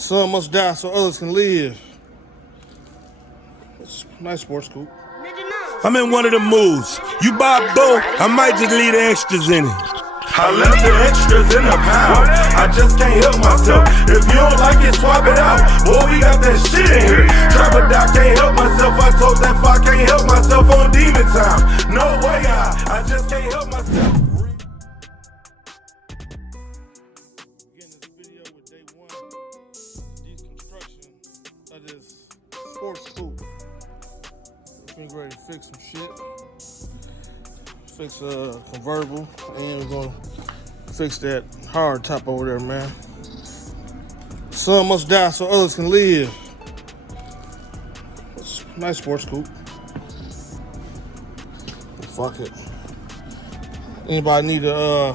Some must die so others can live. It's a nice sports coupe. I'm in one of the moods. You buy a boat, I might just leave the extras in it. I left the extras in a pound. I just can't help myself. If you don't like it, swap it out. Boy, we got that shit in here. Trap it out, can't help myself. I told that I can't help myself on demon time. No way, I just can't help myself. Again, this video with day one, deconstruction of this sports coupe. We're ready to fix some shit. Fix a convertible, and we're gonna fix that hard top over there, man. Some must die so others can live. It's a nice sports coupe. Fuck it. Anybody need a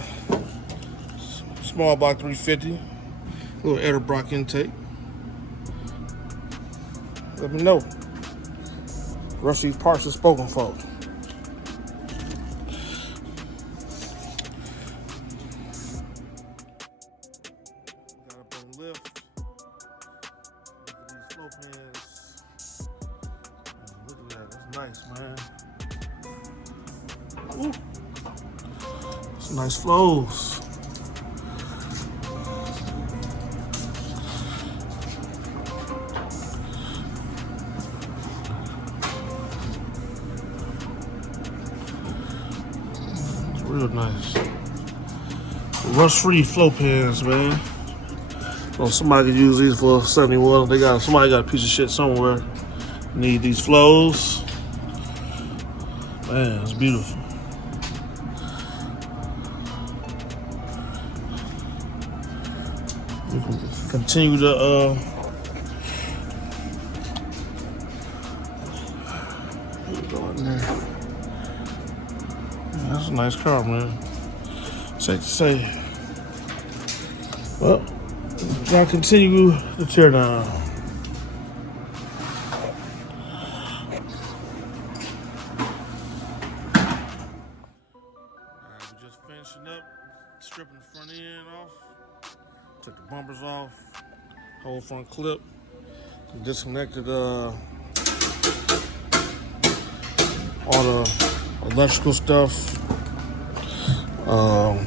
small block 350, little Edelbrock intake? Let me know. The rest of these parts are spoken for. Lift. These flow pins. Look at that, that's nice, man. Ooh. Some nice flows. It's real nice. Rust-free flow pins, man. Well, somebody could use these for 71. Somebody got a piece of shit somewhere. Need these flows. Man, it's beautiful. We can continue to go in there. Yeah, that's a nice car, man. Safe to say. Well, now continue the tear down. We're just finishing up, stripping the front end off. Took the bumpers off, whole front clip. Disconnected all the electrical stuff, all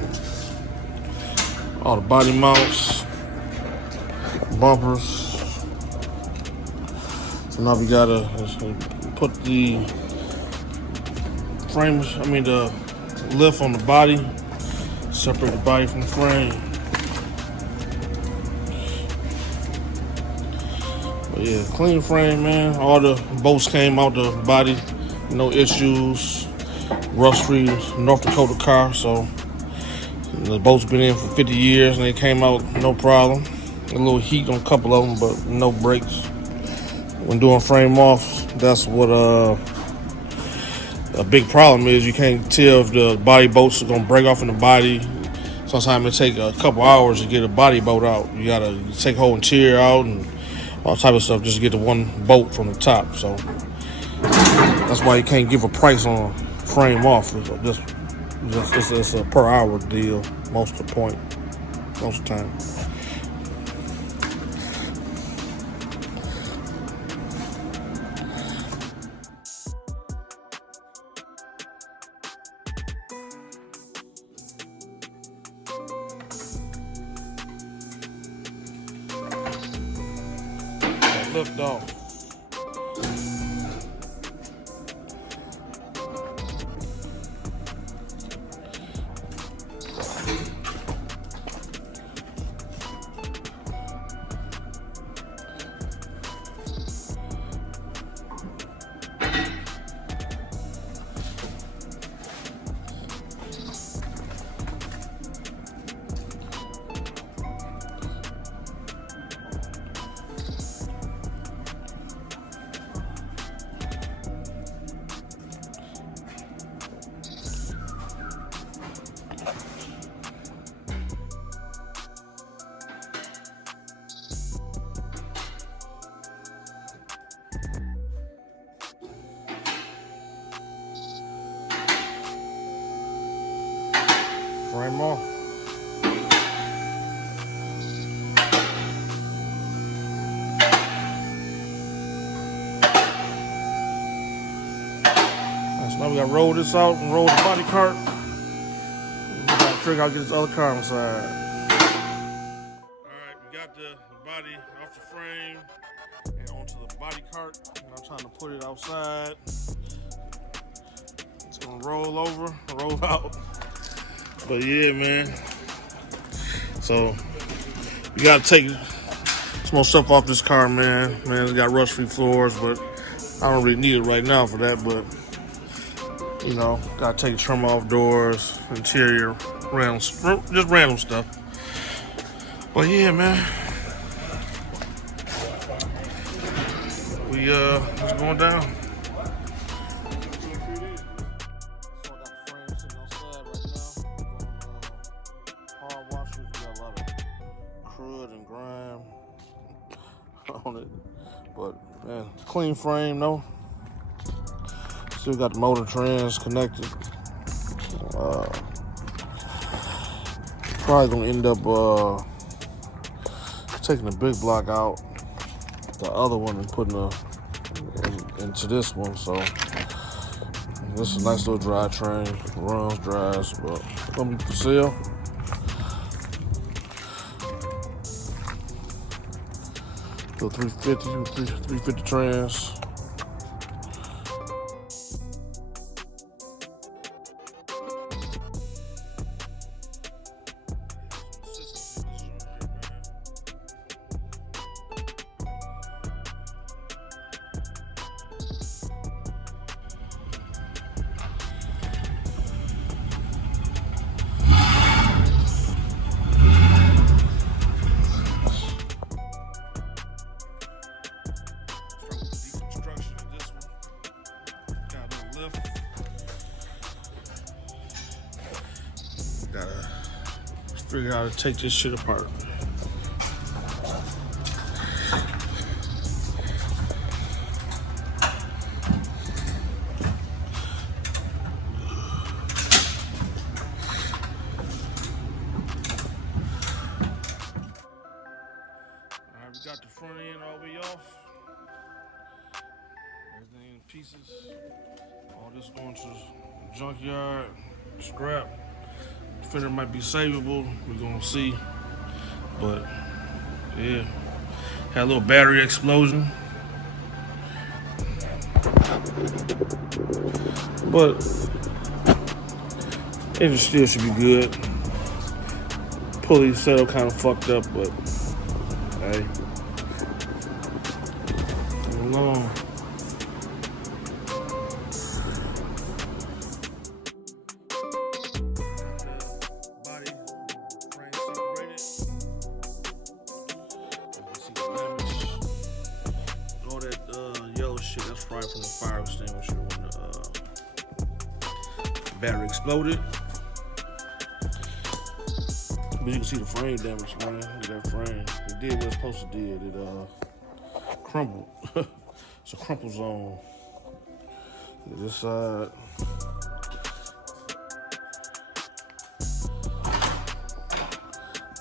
the body mounts. Bumpers. So now we gotta put the frame, the lift on the body, separate the body from the frame. But yeah, clean frame, man. All the bolts came out the body, no issues. Rust-free North Dakota car, so the bolts been in for 50 years and they came out no problem. A little heat on a couple of them, but no breaks. When doing frame offs, that's what a big problem is. You can't tell if the body bolts are gonna break off in the body. Sometimes it take a couple hours to get a body bolt out. You gotta take whole interior out and all type of stuff just to get the one bolt from the top. So that's why you can't give a price on a frame off. It's a per hour deal most of the time. Lift off. Now we gotta roll this out and roll the body cart. We gotta figure out how to get this other car inside. Alright, we got the body off the frame and onto the body cart. And I'm trying to put it outside. It's gonna roll over, roll out. But yeah, man. So you gotta take some more stuff off this car, man. It's got rust-free floors, but I don't really need it right now for that. But you know, gotta take trim off doors, interior, just random stuff. But yeah, man, we it's going down. So I got the frame sitting outside right now. Hard washers, we got a lot of crud and grime on it, but man, clean frame though. Still got the motor trans connected. Probably gonna end up taking the big block out, the other one, and putting into this one. So this is a nice little drivetrain. Runs, drives, but it's gonna be for sale. So 350 trans. Gotta figure out how to take this shit apart. Alright, we got the front end all the way off. Everything in pieces. All this going to the junkyard, scrap. Fender might be savable, we're gonna see. But yeah, had a little battery explosion. But it still should be good. Pulley setup kind of fucked up, but hey, moving along. Shit, that's probably from the fire extinguisher when the battery exploded. But you can see the frame damage, man. Look at that frame. It did what it's supposed to do. It crumbled. It's a crumple zone. This side.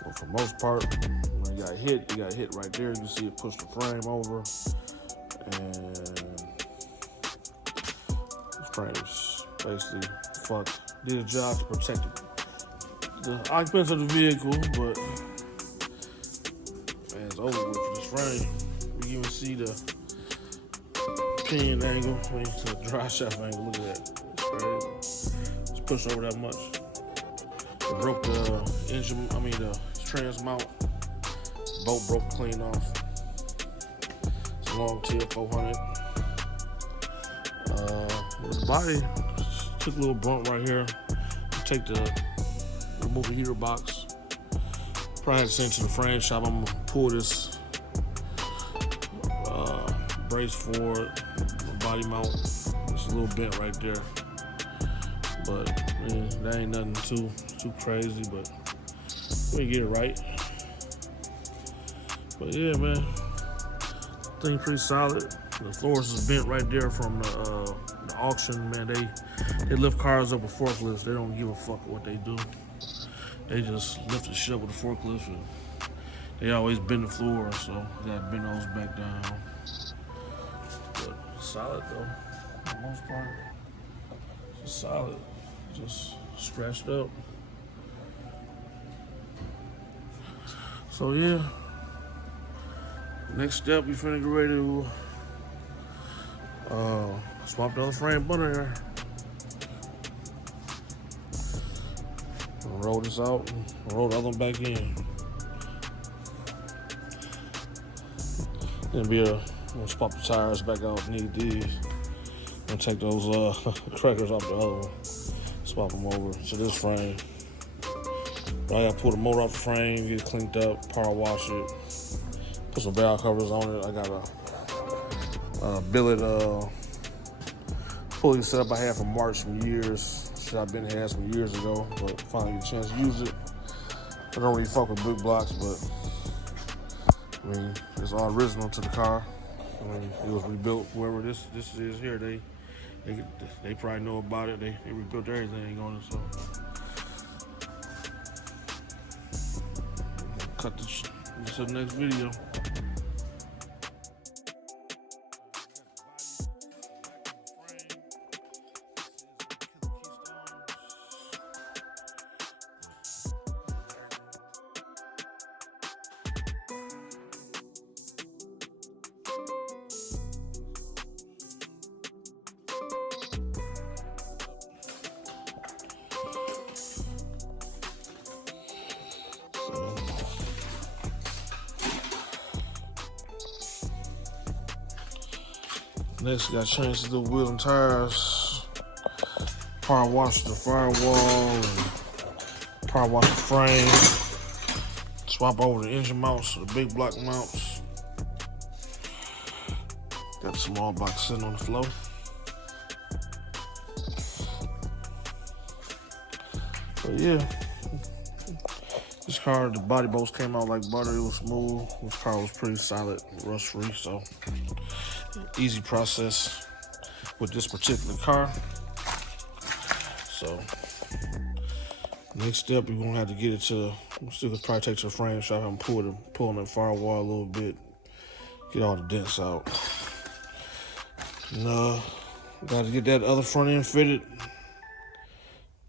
But for most part, when you got hit right there. You can see it push the frame over. And this frame is basically fucked. Did a job to protect the occupants of the vehicle, but man, it's over with for this frame. We can even see the pin angle, the dry shaft angle. Look at that. It's crazy. It's pushed over that much. It broke the engine, the trans mount. Bolt broke clean off. Long tail 400. The body took a little bump right here. Remove the heater box. Probably had to send it to the frame shop. I'm gonna pull this brace forward, the body mount. It's a little bent right there, but man, that ain't nothing too crazy. But we get it right. But yeah, man. Thing pretty solid. The floors is bent right there from the auction, man. They lift cars up with forklifts. They don't give a fuck what they do. They just lift the shit up with a forklift, and they always bend the floor, so you gotta bend those back down. But solid though, for the most part. Solid, just scratched up. So yeah, next step, we finna get ready to swap the other frame under here. Roll this out, and roll the other one back in. Then we'll swap the tires back out, need these. And take those crackers off the other one, swap them over to this frame. I gotta pull the motor off the frame, get it cleaned up, power wash it, put some valve covers on it. I got a billet pulley set up I had from March from years. Shit I've been had some years ago, but finally get a chance to use it. I don't really fuck with big blocks, but I mean, it's all original to the car. I mean, it was rebuilt. Whoever this is here, they probably know about it. They rebuilt everything on it, so. Cut this to the next video. Next, got to change the wheel and tires, power wash the firewall, and power wash the frame, swap over the engine mounts, the big block mounts. Got the small box sitting on the floor. But yeah, this car, the body bolts came out like butter. It was smooth. This car was pretty solid, rust free, so easy process with this particular car. So next step, we're gonna have to get it to, we'll still probably take to the frame shop and pull on that firewall a little bit, get all the dents out. And got to get that other front end fitted,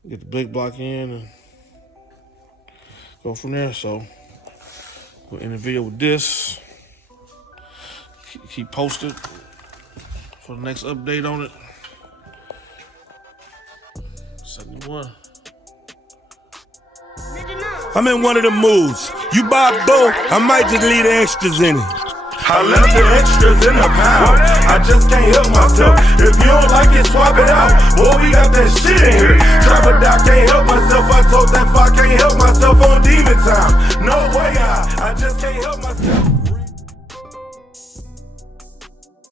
get the big block in, and go from there. So we'll end the video with this. Keep posted for the next update on it. 71. I'm in one of the moods. You buy a boat, I might just leave the extras in it. I left the extras in the pound. I just can't help myself. If you don't like it, swap it out. Boy, we got that shit in here. Drop a